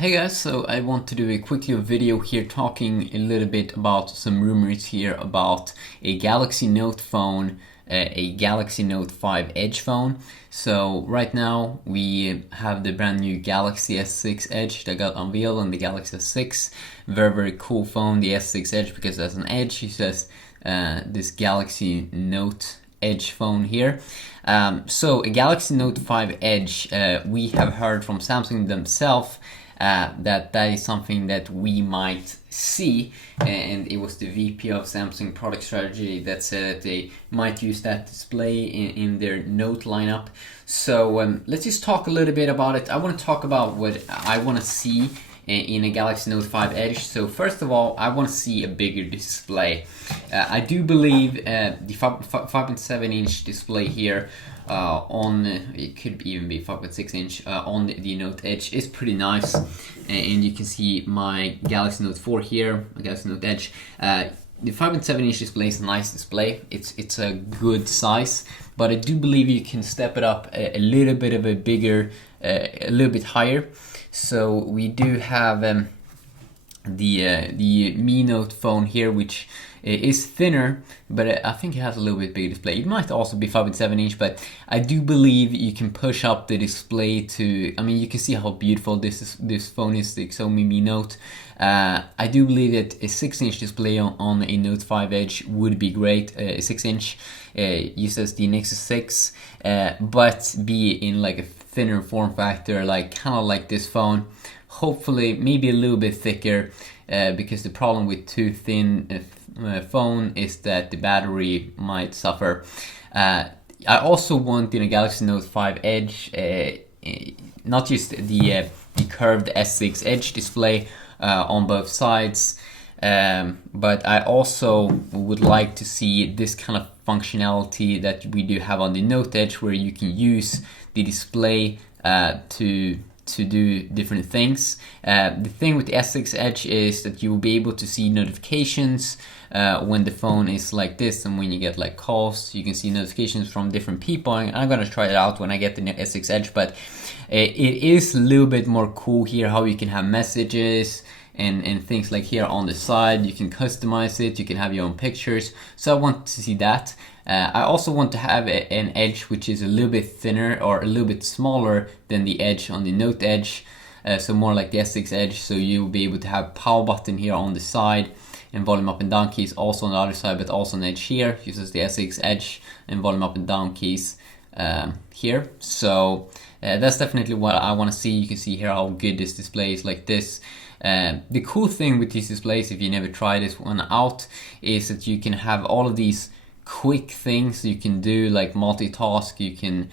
Hey guys, so I want to do a quick little video here talking a little bit about some rumors here about a Galaxy Note phone, a Galaxy Note 5 Edge phone. So right now we have the brand new Galaxy S6 Edge that got unveiled on the Galaxy S6. Very cool phone, the S6 Edge, because as an Edge it says this Galaxy Note Edge phone here. So a Galaxy Note 5 Edge, we have heard from Samsung themselves that is something that we might see, and it was the VP of Samsung product strategy that said that they might use that display in their Note lineup. So let's just talk a little bit about it. I want to talk about what I want to see in a Galaxy Note 5 Edge. So first of all, I want to see a bigger display. I do believe the 5.7 inch display here on, it could even be 5.6 inch on the Note Edge is pretty nice, and you can see my Galaxy Note 4 here, my Galaxy Note Edge. The 5.7 inch display is a nice display. It's a good size, but I do believe you can step it up a little bit of a bigger, a little bit higher. So we do have the Mi Note phone here, which is thinner, but I think it has a little bit bigger display. It might also be 5.7 inch, but I do believe you can push up the display to, I mean, you can see how beautiful this phone is, the Xiaomi Mi Note. I do believe that a 6-inch display on a Note 5 Edge would be great. A 6-inch uses the Nexus 6, but be in like a thinner form factor, like kind of like this phone. Hopefully, maybe a little bit thicker, because the problem with too thin phone is that the battery might suffer. I also want in a Galaxy Note 5 Edge not just the curved S6 Edge display on both sides, but I also would like to see this kind of functionality that we do have on the Note Edge, where you can use the display to do different things. The thing with the S6 Edge is that you will be able to see notifications when the phone is like this, and when you get like calls, you can see notifications from different people. And I'm gonna try it out when I get the S6 Edge, but it is a little bit more cool here how you can have messages and things like here on the side. You can customize it, you can have your own pictures. So I want to see that. I also want to have an Edge which is a little bit thinner or a little bit smaller than the Edge on the Note Edge, so more like the S6 Edge. So you'll be able to have power button here on the side and volume up and down keys also on the other side, but also an Edge here uses the S6 Edge and volume up and down keys here. So that's definitely what I want to see. You can see here how good this display is like this. The cool thing with these displays, if you never try this one out, is that you can have all of these quick things you can do, like multitask. You can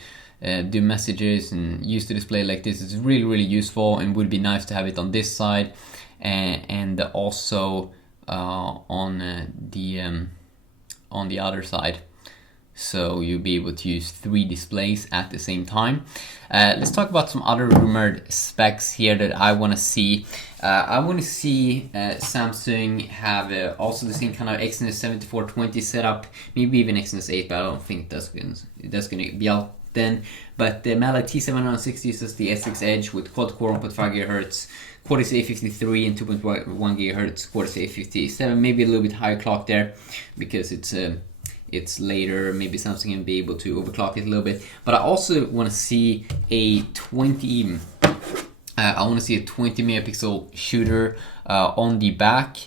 do messages and use the display like this. It's really useful, and would be nice to have it on this side and also on the other side. So you'll be able to use 3 displays at the same time. Let's talk about some other rumored specs here that I want to see. I want to see Samsung have also the same kind of Exynos 7420 setup, maybe even Exynos 8, but I don't think that's going to be out then. But the Mali T760 uses the S6 Edge with quad-core 1.5 GHz, Cortex A53 and 2.1 GHz Cortex A57, maybe a little bit higher clock there because it's later. Maybe Samsung can be able to overclock it a little bit. But I also want to see a 20 megapixel shooter on the back.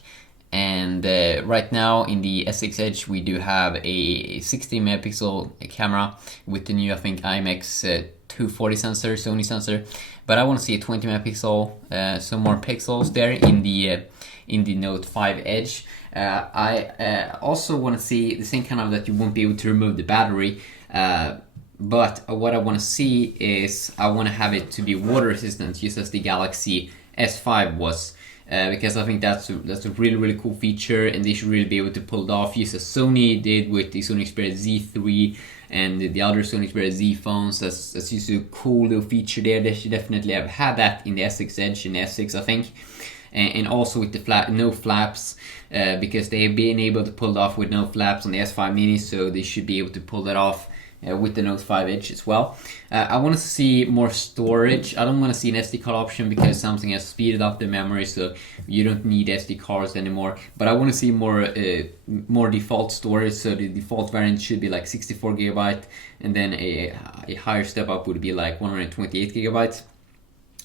And right now in the S6 Edge we do have a 60 megapixel camera with the new, I think, IMX 240 sensor, Sony sensor. But I want to see a 20 megapixel, some more pixels there in the Note 5 Edge. I also want to see the same kind of that you won't be able to remove the battery, but what I want to see is I want to have it to be water resistant, just as the Galaxy S5 was, because I think that's a really cool feature, and they should really be able to pull it off, just as Sony did with the Sony Xperia Z3 and the other Sony Xperia Z phones. That's just a cool little feature there. They should definitely have had that in the S6 Edge and S6, I think. And also with the no flaps, because they have been able to pull it off with no flaps on the S5 Mini, so they should be able to pull that off with the Note 5 Edge as well. I want to see more storage. I don't want to see an SD card option because Samsung has speeded up the memory, so you don't need SD cards anymore. But I want to see more default storage. So the default variant should be like 64 gigabyte, and then a higher step up would be like 128 gigabytes.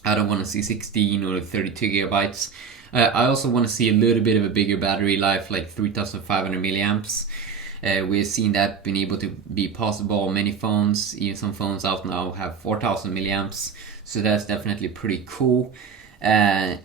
I don't want to see 16 or 32 gigabytes. I also want to see a little bit of a bigger battery life, like 3,500 milliamps. We've seen that being able to be possible on many phones. Even some phones out now have 4,000 milliamps, so that's definitely pretty cool. I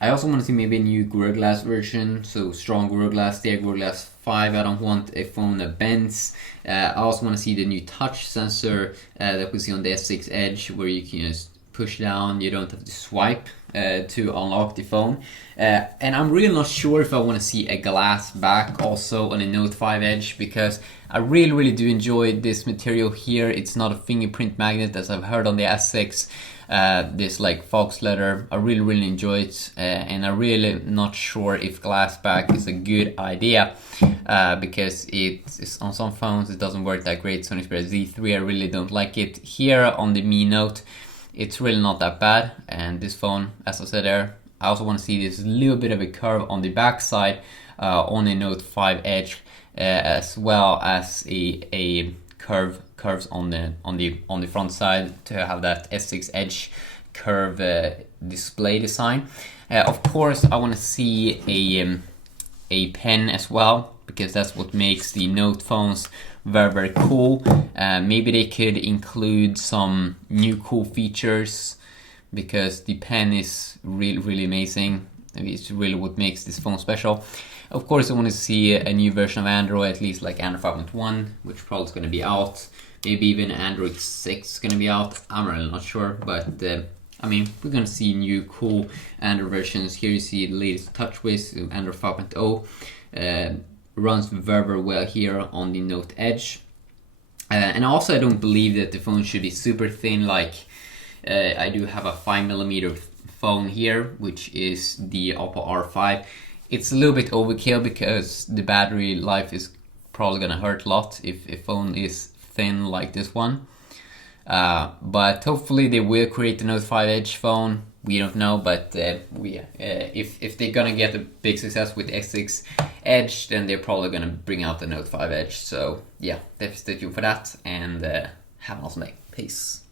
also want to see maybe a new Gorilla Glass version, so strong Gorilla Glass there, Gorilla Glass 5. I don't want a phone that bends. I also want to see the new touch sensor that we see on the S6 Edge, where you can just push down, you don't have to swipe to unlock the phone. And I'm really not sure if I want to see a glass back also on a Note 5 Edge, because I really do enjoy this material here. It's not a fingerprint magnet as I've heard on the S6. This like fox leather, I really enjoy it, and I'm really not sure if glass back is a good idea, because it's on some phones it doesn't work that great. Sony Xperia Z3, I really don't like it. Here on the Mi Note, it's really not that bad, and this phone, as I said there, I also want to see this little bit of a curve on the back side on a Note 5 Edge, as well as a curves on the front side to have that S6 Edge curve display design. Of course, I want to see a pen as well, because that's what makes the Note phones very cool. Maybe they could include some new cool features, because the pen is really amazing. It's really what makes this phone special. Of course, I want to see a new version of Android, at least like Android 5.1, which probably is going to be out. Maybe even Android 6 is going to be out. I'm really not sure, but I mean, we're going to see new cool Android versions. Here you see the latest TouchWiz, Android 5.0. Runs very well here on the Note Edge. And also, I don't believe that the phone should be super thin. Like I do have a 5mm phone here, which is the Oppo R5. It's a little bit overkill because the battery life is probably gonna hurt a lot if a phone is thin like this one. But hopefully they will create the Note 5 Edge phone. We don't know, but if they're gonna get a big success with S6 Edge, then they're probably gonna bring out the Note 5 Edge. So yeah, definitely stay tuned for that, and have an awesome day. Peace.